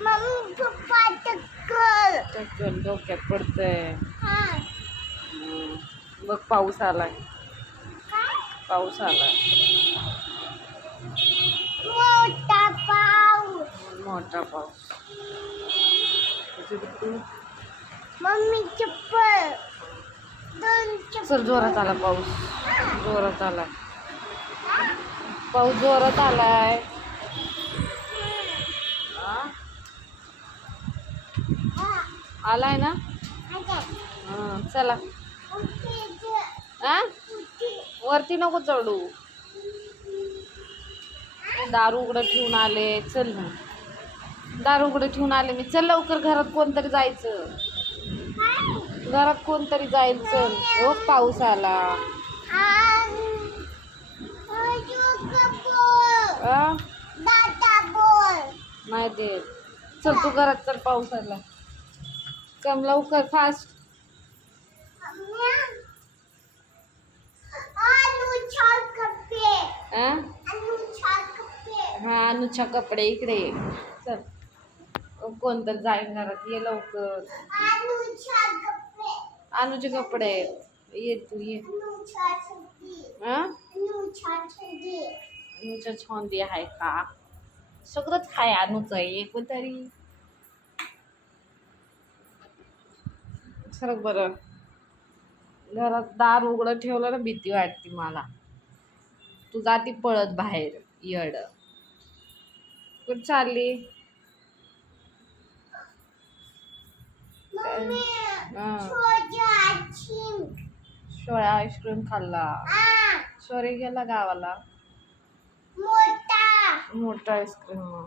Mummy papa टक्कर चक्कन डोक्यात पडतंय. हा. बघ पाऊस आलाय. पाऊस आलाय. मोठा पाऊस. मोठा पाऊस. मम्मी चप्पल. चल जोरात आला पाऊस. जोरात आलाय पाऊस जोरात आलाय हा? हा, आलाय ना. हा, चला. उठी. वरती नको चढू. दार उघडं ठेवून आले. चल ना. दार उघडं ठेवून आले मी. चल लवकर घरात कोणतरी जायचं? घरात कोणतरी जायचं हो पाऊस आला. आ? नाही देत. चल तू घरात चल. पाऊस आला. कम लवकर फास्ट छान हा अनुच्छा अनुच्या कपडे इकडे चल. अ, कोणतरी जाईन घरात ये लवकर. अनुचे कपडे ये तू ये. छान छंदी छान अनुच्या आहे का? सगळंच आहे अनुचं एक तरी सरक बरं. घरात दार उघडं ठेवलं ना भीती वाटते मला. तू जाती पळत बाहेर येड. कुठं चालली. छोटा आईस्क्रीम. खाल्ला. सोरे गेला गावाला? मोठा. मोठा आईस्क्रीम.